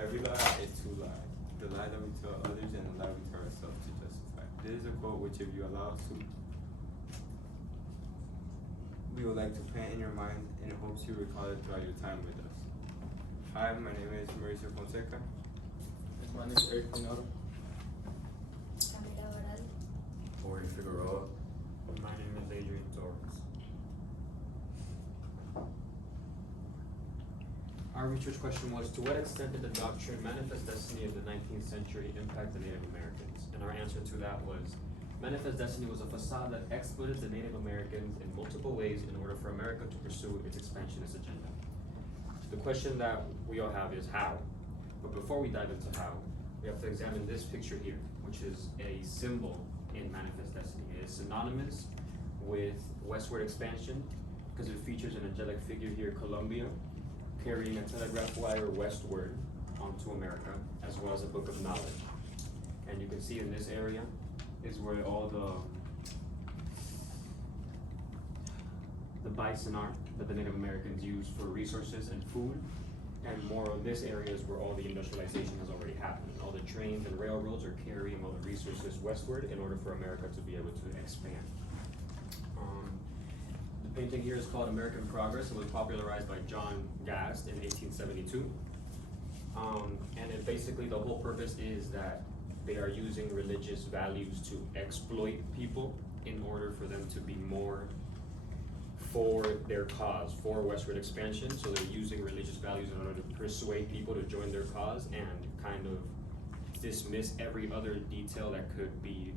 Every lie is two lies. The lie that we tell others and the lie we tell ourselves to justify. This is a quote which, if you allow us to, we would like to plant in your mind in hopes you recall it throughout your time with us. Hi, my name is Mauricio Fonseca. My name is Eric Pinado. Camila Oral. Jorge Figueroa. My name is Adrian Torres. Our research question was, to what extent did the doctrine Manifest Destiny of the 19th century impact the Native Americans? And our answer to that was, Manifest Destiny was a facade that exploited the Native Americans in multiple ways in order for America to pursue its expansionist agenda. The question that we all have is how? But before we dive into how, we have to examine this picture here, which is a symbol in Manifest Destiny. It is synonymous with westward expansion because it features an angelic figure here, Columbia, carrying a telegraph wire westward onto America, as well as a book of knowledge. And you can see in this area is where all the bison are that the Native Americans use for resources and food. And more of this area is where all the industrialization has already happened. All the trains and railroads are carrying all the resources westward in order for America to be able to expand. The painting here is called American Progress. It was popularized by John Gast in 1872. And it basically, the whole purpose is that they are using religious values to exploit people in order for them to be more for their cause, for westward expansion. So they're using religious values in order to persuade people to join their cause and kind of dismiss every other detail that could be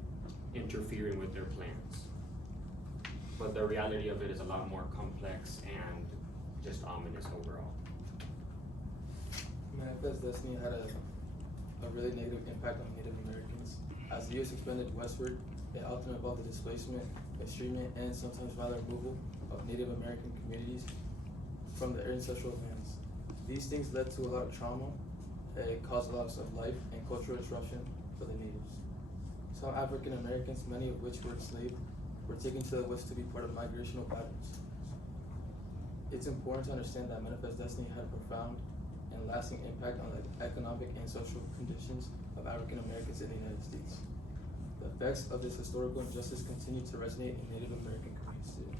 interfering with their plans. But the reality of it is a lot more complex and just ominous overall. Manifest Destiny had a really negative impact on Native Americans. As the U.S. expanded westward, it often involved the displacement, estrangement, and sometimes violent removal of Native American communities from their ancestral lands. These things led to a lot of trauma. It caused a loss of life and cultural disruption for the natives. Some African Americans, many of which were enslaved, were taken to the West to be part of migrational patterns. It's important to understand that Manifest Destiny had a profound and lasting impact on the economic and social conditions of African Americans in the United States. The effects of this historical injustice continue to resonate in Native American communities today.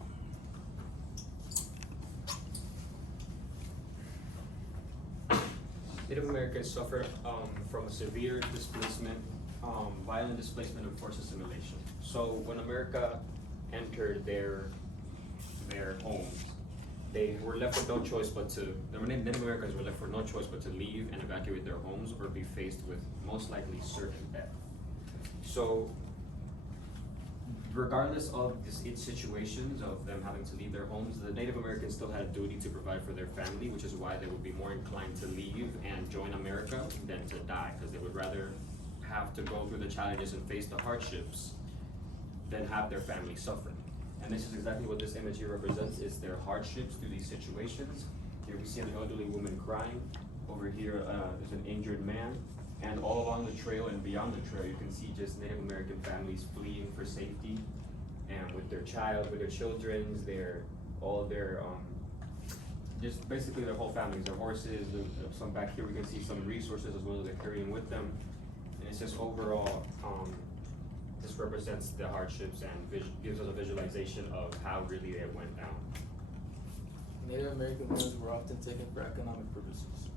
Native Americans suffer from a severe displacement, violent displacement and forced assimilation. So when America entered their homes, they were left with no choice but to, the Native Americans were left with no choice but to leave and evacuate their homes or be faced with most likely certain death. So regardless of its situations of them having to leave their homes, the Native Americans still had a duty to provide for their family, which is why they would be more inclined to leave and join America than to die, because they would rather have to go through the challenges and face the hardships than have their family suffer. And this is exactly what this image here represents, is their hardships through these situations. Here we see an elderly woman crying. Over here there's an injured man. And all along the trail and beyond the trail, you can see just Native American families fleeing for safety, and with their child, with their children, just basically their whole families, their horses, some back here we can see some resources as well as they're carrying with them. And it's just overall, this represents the hardships and gives us a visualization of how really it went down. Native American lands were often taken for economic purposes,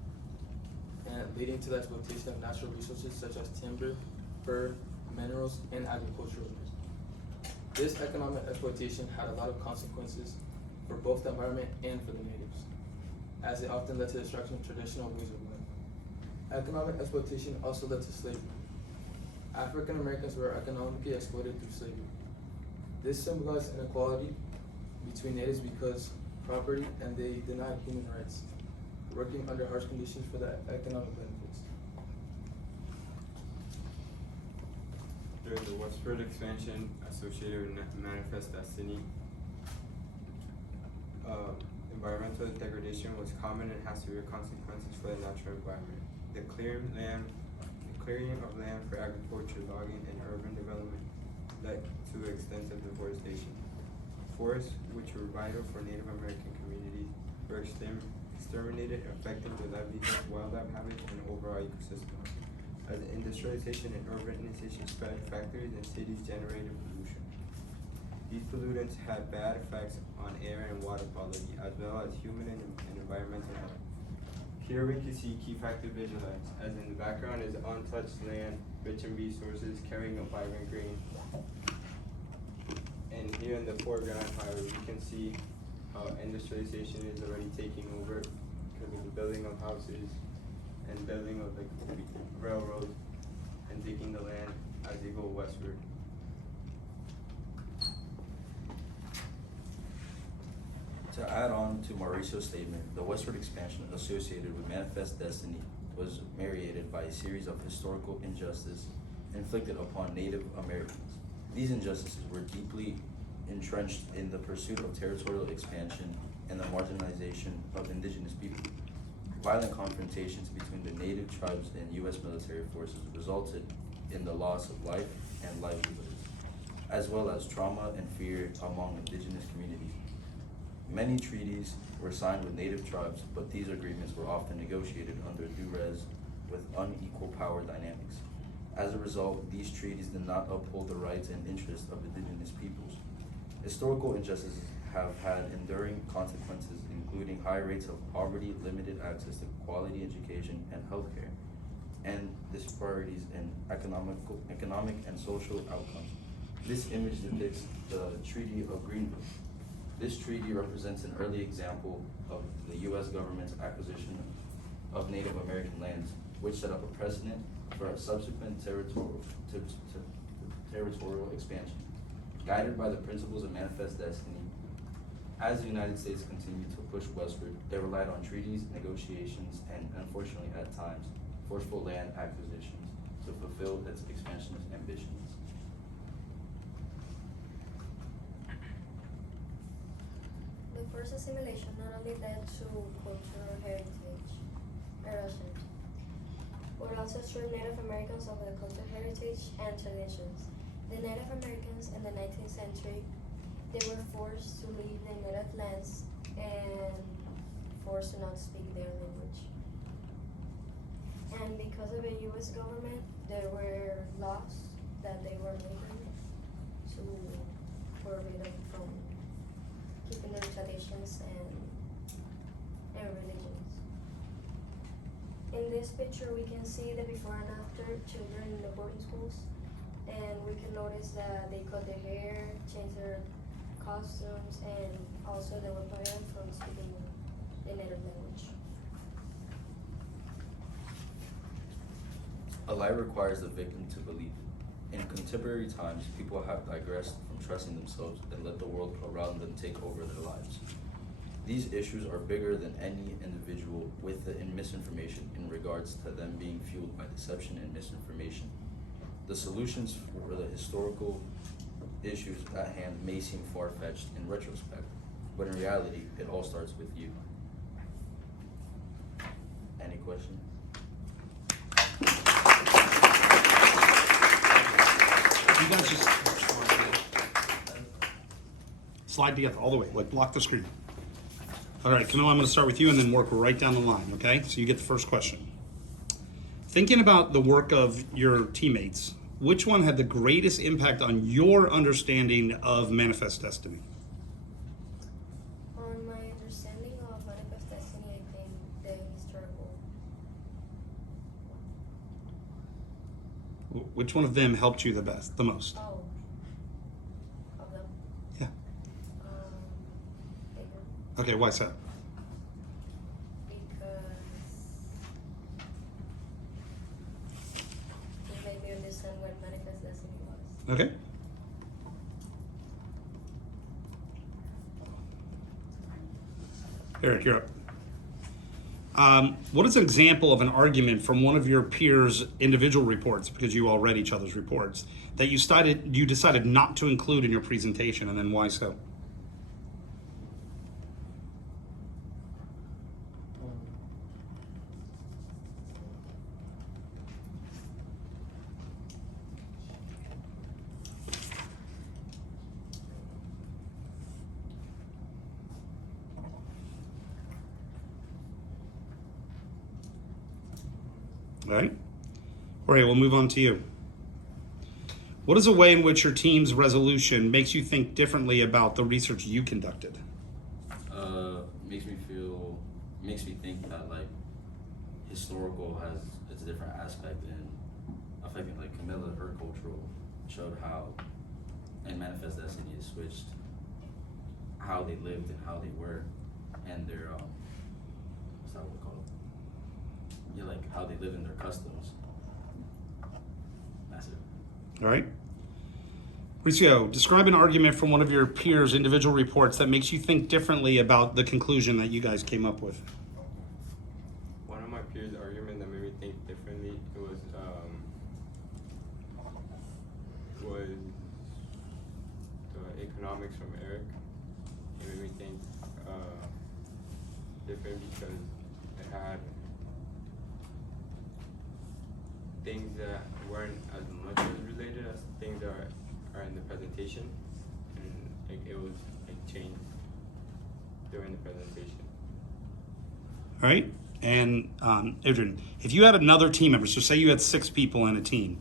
and leading to the exploitation of natural resources such as timber, fur, minerals, and agricultural land. This economic exploitation had a lot of consequences for both the environment and for the natives, as it often led to the destruction of traditional ways of life. Economic exploitation also led to slavery. African Americans were economically exploited through slavery. This symbolized inequality between natives because property and they denied human rights, working under harsh conditions for the economic benefits. During the westward expansion associated with Manifest Destiny, environmental degradation was common and has severe consequences for the natural environment. The clearing of land for agriculture, logging, and urban development led to extensive deforestation. Forests, which were vital for Native American communities, were exterminated, affecting the livelihood, wildlife habits, and overall ecosystem. As industrialization and urbanization spread, factories and cities generated pollution. These pollutants had bad effects on air and water quality, as well as human and environmental health. Here we can see key factor vigilance, as in the background is untouched land, rich in resources, carrying a vibrant green. And here in the foreground, however, we can see how industrialization is already taking over because of the building of houses and building of like railroads and taking the land as they go westward. To add on to Mauricio's statement, the westward expansion associated with Manifest Destiny was marinated by a series of historical injustices inflicted upon Native Americans. These injustices were deeply entrenched in the pursuit of territorial expansion and the marginalization of indigenous people. Violent confrontations between the native tribes and U.S. military forces resulted in the loss of life and livelihoods, as well as trauma and fear among indigenous communities. Many treaties were signed with native tribes, but these agreements were often negotiated under duress with unequal power dynamics. As a result, these treaties did not uphold the rights and interests of indigenous peoples. Historical injustices have had enduring consequences, including high rates of poverty, limited access to quality education and healthcare, and disparities in economic and social outcomes. This image depicts the Treaty of Greenville. This treaty represents an early example of the U.S. government's acquisition of Native American lands, which set up a precedent for a subsequent territorial expansion. Guided by the principles of Manifest Destiny, as the United States continued to push westward, they relied on treaties, negotiations, and unfortunately at times, forceful land acquisitions to fulfill its expansionist ambitions. The forced assimilation not only led to cultural heritage erosion, but also stripped Native Americans of their cultural heritage and traditions. The Native Americans in the 19th century, they were forced to leave their native lands and forced to not speak their language. And because of the U.S. government, there were laws that they were making to forbid them from keeping their traditions and religions. In this picture, we can see the before and after children in the boarding schools, and we can notice that they cut their hair, change their costumes, and also they were prohibited from speaking the native language. A lie requires the victim to believe it. In contemporary times, people have digressed from trusting themselves and let the world around them take over their lives. These issues are bigger than any individual with the misinformation in regards to them being fueled by deception and misinformation. The solutions for the historical issues at hand may seem far-fetched in retrospect, but in reality, it all starts with you. Any questions? You guys just slide together all the way, like block the screen. All right, Camilla, I'm going to start with you and then work right down the line, okay? So you get the first question. Thinking about the work of your teammates, which one had the greatest impact on your understanding of Manifest Destiny? On my understanding of Manifest Destiny, I think the historical. Which one of them helped you the most? Oh. Of them. Yeah. Bigger. Okay, why is that? Because it made me understand what Manifest Destiny was. Okay. Eric, you're up. What is an example of an argument from one of your peers' individual reports, because you all read each other's reports, that you decided not to include in your presentation, and then why so? All right. Jorge, we'll move on to you. What is a way in which your team's resolution makes you think differently about the research you conducted? Makes me think that like historical has its different aspect in affecting like Camilla, her cultural showed how, and Manifest Destiny has switched how they lived and how they were, and their what's that word called? Yeah, like how they live in their customs. That's it. All right. Mauricio, describe an argument from one of your peers' individual reports that makes you think differently about the conclusion that you guys came up with. One of my peers' argument that made me think differently was the economics from Eric. It made me think different because it had things that weren't as much as related as things that are in the presentation, and like it was like changed during the presentation. All right. And Adrian, if you had another team member, so say you had 6 people in a team,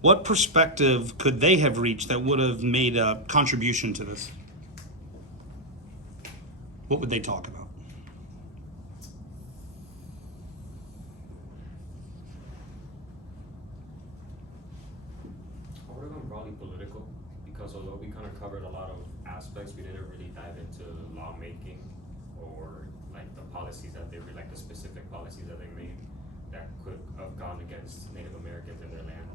what perspective could they have reached that would have made a contribution to this? What would they talk about? I would have gone broadly political, because although we kind of covered a lot of aspects, we didn't really dive into lawmaking or like the policies that like the specific policies that they made that could have gone against Native Americans and their lands.